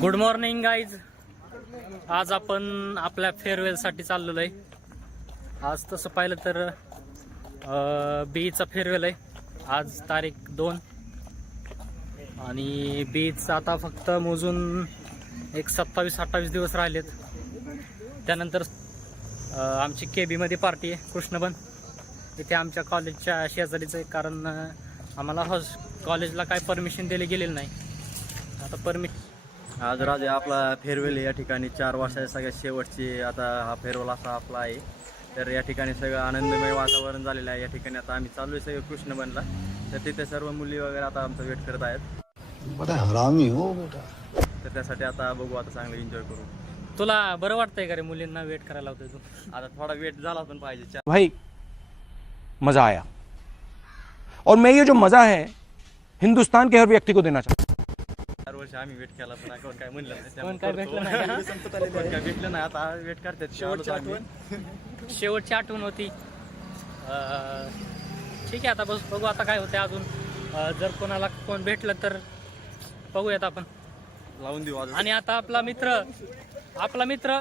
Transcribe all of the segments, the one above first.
Good morning guys. आज आपण आपल्या फेअरवेलसाठी चाललेलो आहे. आज तसं पाहिलं तर बीचा फेअरवेल आहे. आज तारीख 2 आणि बीच आता फक्त मोजून एक 27-28 दिवस राहिलेत. त्यानंतर आमची केबीमध्ये पार्टी आहे कृष्णबन. इथे आमच्या कॉलेजच्या शेजारीचं आहे, कारण आम्हाला कॉलेजला काय परमिशन दिली गेलेली नाही. आता आज राजे आपला फेअरवेल या ठिकाणी 4 वर्षाच्या सगळ्यात शेवटची आता हा फेअरवेल असा आपला आहे. तर या ठिकाणी सगळं आनंदमय वातावरण झालेलं आहे. या ठिकाणी आता आम्ही चालू आहे सगळं कृष्णबनला. तर तिथे सर्व मुली वगैरे आता आमचा वेट करत आहेत. हरामी हो बेटा. तर त्यासाठी आता बघू, आता चांगलं एन्जॉय करू. तुला बरं वाटतंय का रे मुलींना वेट करायला होतोय तू? आता थोडा वेट झाला पण पाहिजे. भाई मजा आया और मैं ये जो मजा है हिंदुस्तान के हर व्यक्ति को देना चाहता हूं. 4 वर्ष आम्ही वेट केला पण कोण काय म्हणलं नाही. कोण काय भेटलं नाही का? कोण काय भेटलं नाही. आता वेट करतात. शेवटची आठवण होती. ठीक आहे, आता बघू आता काय होते अजून. जर कोणाला कोण भेटलं तर बघूयात आपण, लावून देऊ. आणि आता आपला मित्र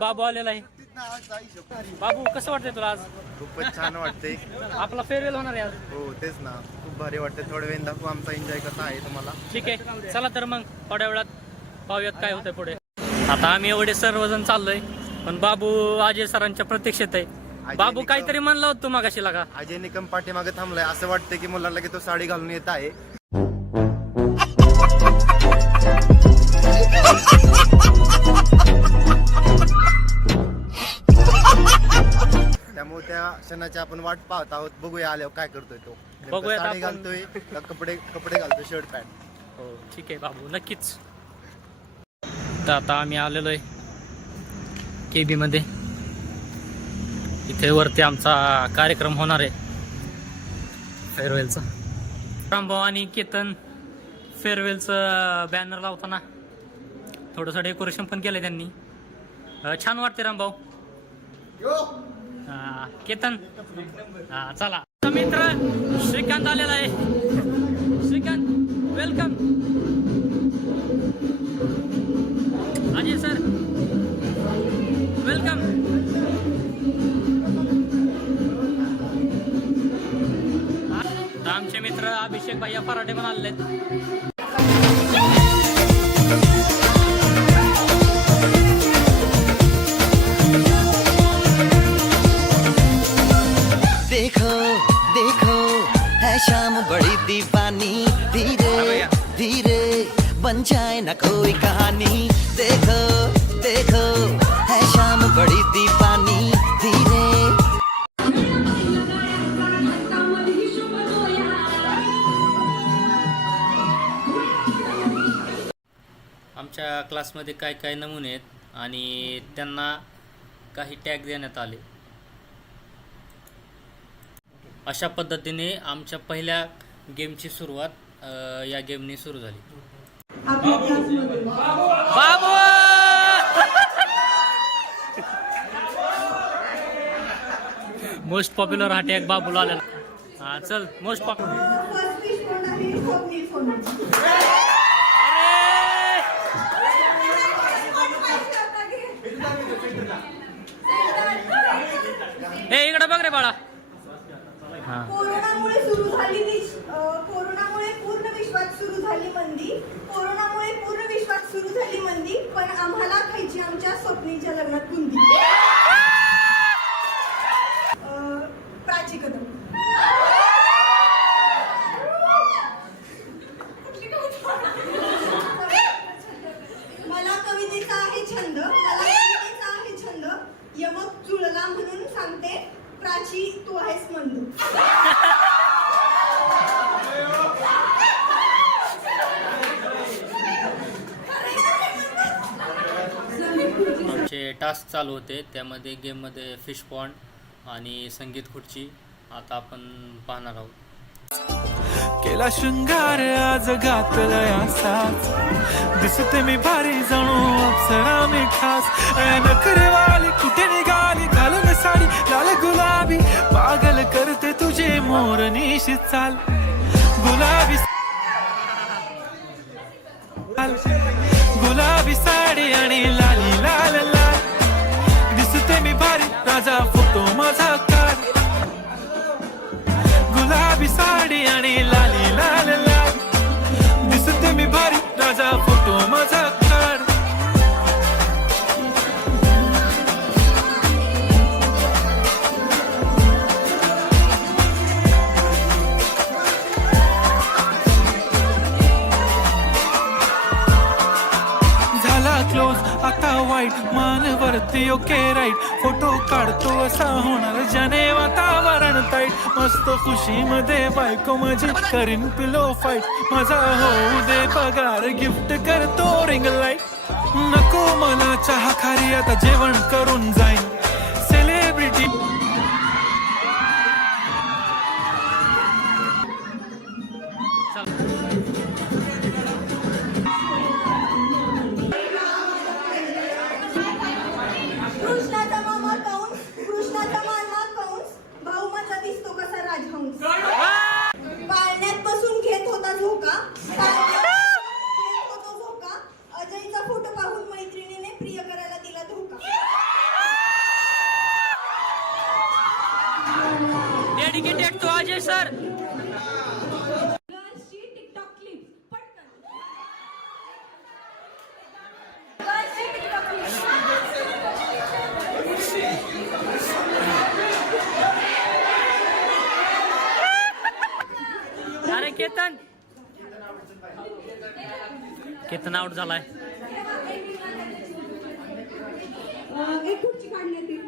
बाबू आलेला आहे. बाबू, कसं वाटतंय तुला आज? खूपच छान वाटते. आपला फेअरवेल होणार आहे आज. हो तेच ना, खूप भारी वाटते. थोड्या वेळ दाखवू आमचा एन्जॉय कसा आहे तुम्हाला. ठीक आहे, चला तर मग थोड्या वेळात पाहूयात काय होतंय पुढे. आता आम्ही एवढे सर्वजण चाललोय, पण बाबू अजय सरांच्या प्रतीक्षेत आहे. बाबू काहीतरी म्हणलं होतं तू मागाशी लागा. अजय निकम पाठीमागे थांबलाय. असं वाटतं की मुलाला की तो साडी घालून येत आहे. त्यामुळे त्या क्षणाची आपण वाट पाहत आहोत. बघूया आल्यावर काय करतोय तो. बघूया साडी घालतोय का कपडे घालतोय, शर्ट पॅन्ट. हो ठीक आहे बाबू, नक्कीच. तर आता आम्ही आलेलो आहे केबी मध्ये. इथे वरती आमचा कार्यक्रम होणार आहे फेअरवेलचा. रामभाऊ आणि केतन फेअरवेलचं बॅनर लावताना थोडंसं डेकोरेशन पण केलंय त्यांनी. छान वाटते रामभाऊ. केतन, चला. मित्र श्रीकांत आलेला आहे. Shrikant, welcome. Ajay sir, welcome. आमचे मित्र अभिषेक भैया फराटे पण आलेले आहेत. शाम बड़ी दीवानी, धीरे धीरे बन जाए ना कोई कहानी. देखो देखो है शाम बड़ी दीवानी, धीरे. आमच्या क्लासमध्ये काय नमुने आहेत आणि त्यांना काही टॅग देण्यात आले. अशा पद्धतीने आमच्या पहिल्या गेमची सुरुवात या गेमने सुरू झाली. बाबू, मोस्ट पॉप्युलर हा टॅग बाबूला आलेला. हा चल, मोस्ट पॉप्युलर. हे इकडे बघ रे बाळा. कोरोनामुळे पूर्ण विश्वात सुरू झाली मंदी. कोरोनामुळे पूर्ण विश्वात सुरू झाली मंदी, पण आम्हाला खायची आमच्या स्वप्नीच्या लग्नात बुंदी. प्राची कदम. मला कवितेचा आहे छंद, यमक जुळला म्हणून सांगते, प्राची तू आहेस मंद. आमचे टास्क चालू होते, त्यामध्ये गेममध्ये फिश पॉन्ड आणि संगीत खुर्ची आता आपण पाहणार आहोत. केला शृंगार आज घातलाय असाच, दिसते मी भारी जणू अप्सरा मी खास. नखरेवाली कुठे निघाली घालून साडी लाल गुलाबी, पागल करते तुझे मोरनीशी चाल गुलाबी. गुलाबी साडी आणि लाली लाल लाल दिसते मी भारी राजा फोटो माझा काढ गुलाबी साडी आणि लाली लाल लाल दिसते मी भारी राजा फोटो माझा काढ झाला क्लोज आता वाईट मान वरती ओके राईट फोटो काढतो असा होणार ज्याने वातावरण ताईट मस्त खुशी मध्ये बायको माझी करीन पिलो फाईट माझा होऊ दे पगार गिफ्ट करतो रिंग लाईट नको मला चहा खारी आता जेवण करून जाईन सेलिब्रिटी कृष्णाचा मामा कंस, कृष्णाचा मामा कंस, भाऊ माझा दिसतो कसा राजहंस. पाळण्यात बसून घेत होता झोका, घेत होता झोका. अजयचा फोटो पाहून मैत्रिणीने प्रियकराला दिला धोका. Dedicated to Ajay sir. गर्ल्सची टिकटॉक क्लिप पटकन. गर्ल्सची टिकटॉक क्लिप. अरे केतन केतन आउट झालाय. एक खुर्ची काढण्यात येईल.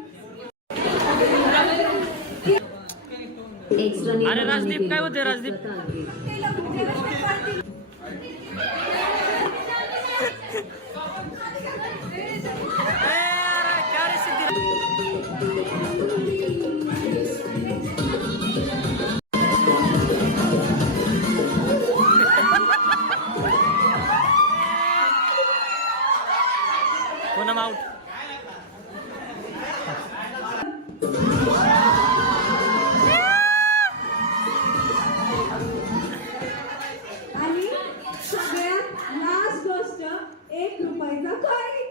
अरे राजदीप काय होते राजदीप. ते लग्न व्यवस्थित करतील. पूनम आउट. आणि सगळ्यात लास्ट गोष्ट 1 रुपयाचा कॉइन.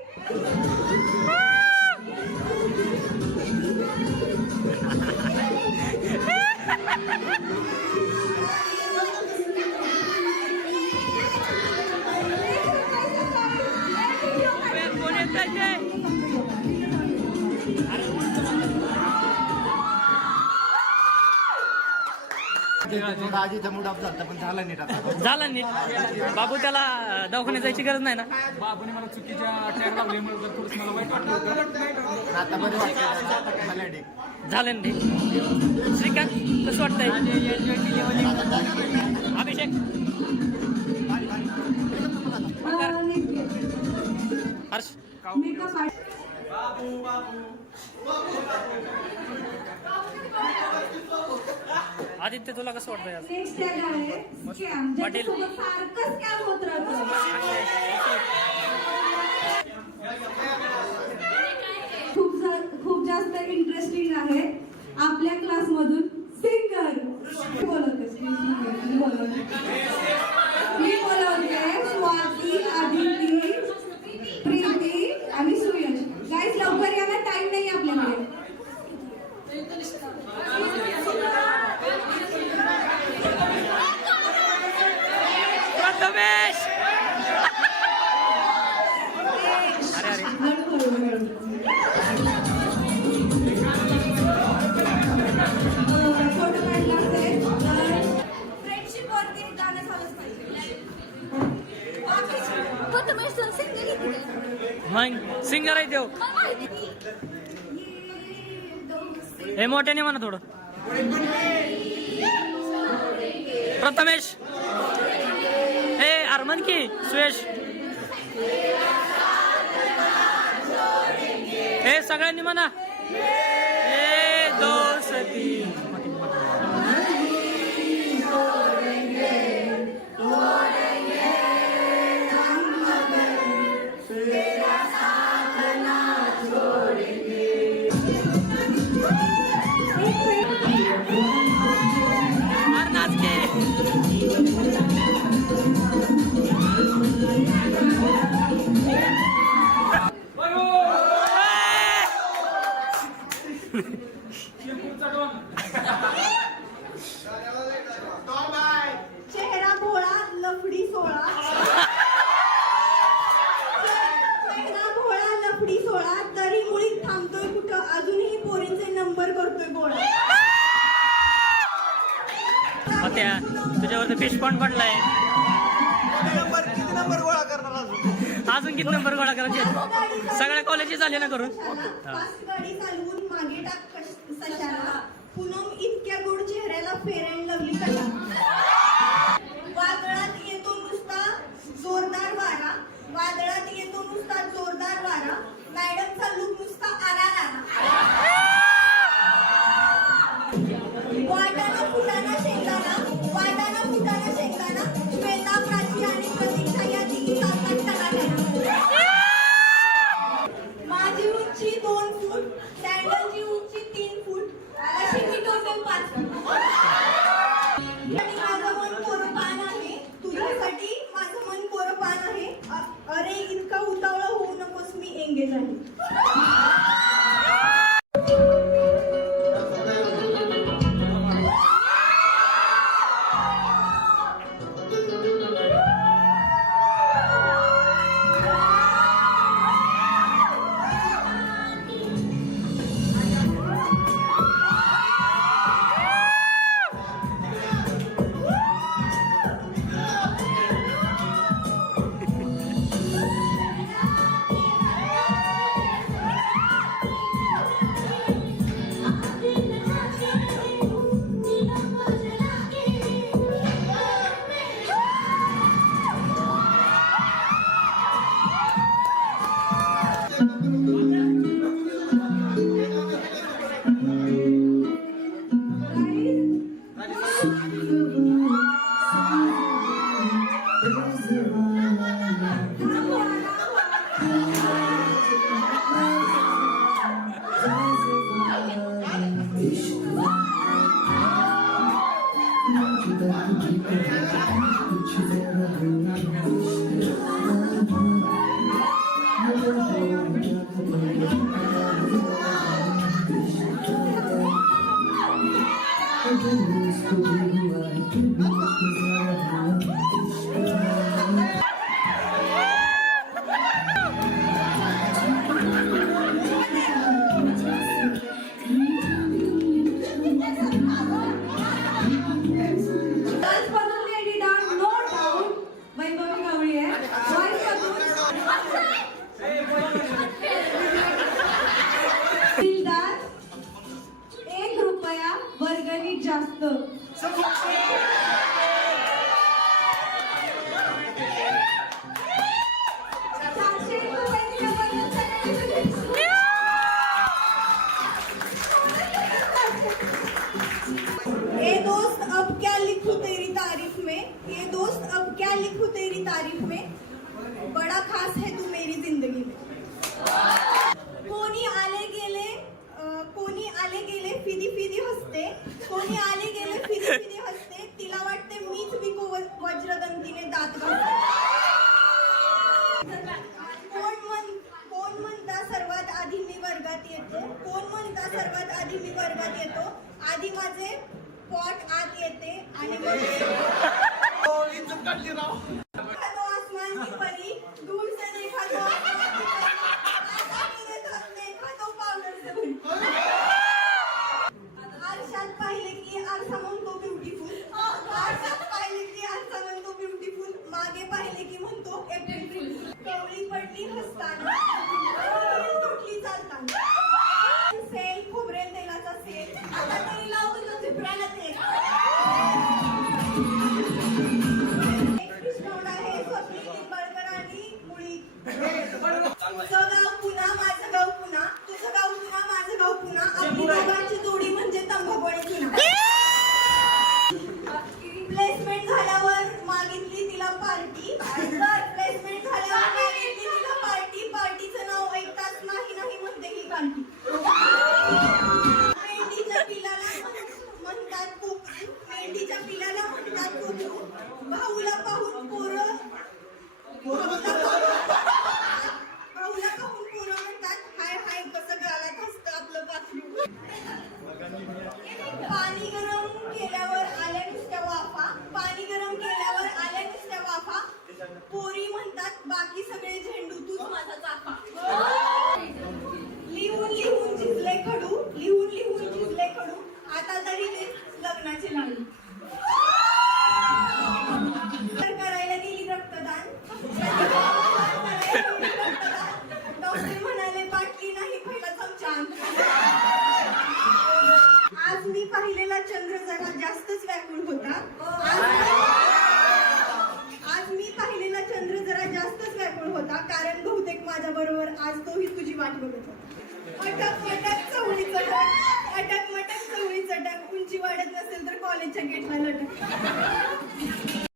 कोण येतंय? झाला नीट. बाबू त्याला दवाखान्यात जायची गरज नाही ना. बाबूने मला चुकीच्या ट्रॅक लावल्यामुळे जर थोडंसं मला वाईट वाटलं होतं. आता बरं वाटतं. झालं ना ते. श्रीकांत कसं वाटतंय. अभिषेक हर्ष आदित्य तुला कसं वाटतंय आज. नेक्स्ट टॅग आहे स्कॅम. पाटील. ज्याच्यासोबत सारखं स्कॅम होत राहतं. खूप जास्त इंटरेस्टिंग आहे. आपल्या क्लासमधून सिंगर बोलवते स्वाती, आदिती, प्रीती आणि सुयश. गाईज लवकर यायला टाइम नाही आपल्याकडे. प्रथमेश. फोटो काढला असेल तर फ्रेंडशिप वरती गाणं झालंच पाहिजे. मग सिंगर आहे देव. हे मोठ्याने म्हणा थोडं. प्रथमेश. हे अरमन की सुयश. हे सगळ्यांनी म्हणा. हे दोस्ती. होत्या, तुझ्यावरती फिश पॉन्ड पडलाय. अजून किती नंबर गोळा करायचे? सगळ्या कॉलेजेस झाले ना करून. फास्ट गाडी चालवून मागे टाक सशाला, पूनम इतक्या गोड चेहऱ्याला फेर अँड लवली कशा. वादळात येतो नुसता जोरदार वारा, वादळात येतो नुसता जोरदार वारा, मॅडमचा लुक नुसता आरारा. वाटाणा फुटाणा शेंगाणा, वाटाणा फुटाणा शेंगाणा, श्वेता प्राची आणि प्रतीक्षा या तिघी चालतात टनाटना. माझी उंची 2 फूट, सॅन्डलची उंची 3 फूट, अशी मी टोटल 5 फूट. आणि माझं मन कोरपान आहे, तुझ्यासाठी माझं मन कोरपान आहे. अरे इतका उतावळा होऊ नकोस, मी एंगेज आहे. ये दोस्त अब क्या लिखूं तेरी तारीफ में, ये दोस्त अब क्या लिखूं तेरी तारीफ में, बड़ा खास है तू मेरी जिंदगी में. कोणी आले गेले फिदी फिदी हसते, कोणी आले गेले फिदी फिदी हसते, तिला वाटते मीच बिको वज्रदंतीने दात घासते. कोण म्हणता सर्वात आधी मी वर्गात येतो, कोण म्हणता सर्वात आधी मी वर्गात येतो, आधी माझे पॉट आत येते आणि आसमान की परी दूर से देखा तो पाउडर से भरी. आरशात पाहिले की आरसा म्हणतो ब्युटिफुल, आरशात पाहिले की आरसा म्हणतो ब्युटिफुल, मागे पाहिले की म्हणतो एप्रिल फुल. कवळी पडली हसताना, तुटली चालताना, सेल खोबरेल तेलाचा सेल, आता तरी लावतो तो झिपऱ्याला तेल. आहे स्वप्नी निंबाळकर आणि मुळी. तुझं गाव पुन्हा माझं गाव पुन्हा, तुझं गाव पुन्हा माझं गाव पुन्हा, आपली दोघांची जोडी म्हणजे तंबाखू आणि चुना. प्लेसमेंट झाल्यावर मागितली तिला पार्टी, प्लेसमेंट झाल्यावर मागितली तिला पार्टी, पार्टीचं नाव ऐकताच नाही नाही म्हणते ही कांटी. मेंढीच्या पिलाला म्हणतात कोकरू, मेंढीच्या पिलाला म्हणतात कोकरू, भाऊला पाहून पोरं म्हणतात हाय हाय कसं गालात हसतं आपलं पाखरू. पाणी गरम केल्यावर आल्या नुसत्या वाफा, पाणी गरम केल्यावर आल्या नुसत्या वाफा, पोरी म्हणतात बाकी सगळे झेंडू तूच माझा चाफा. लिहून लिहून झिजले खडू, लिहून लिहून झिजले खडू, आता तरी ते लग्नाचे लाडू. बरोबर आज तोही तुझी वाट बघत होता. अटक मटक चवळी चटक, अटक मटक चवळी चटक, उंची वाढत नसेल तर कॉलेजच्या गेटला लटक.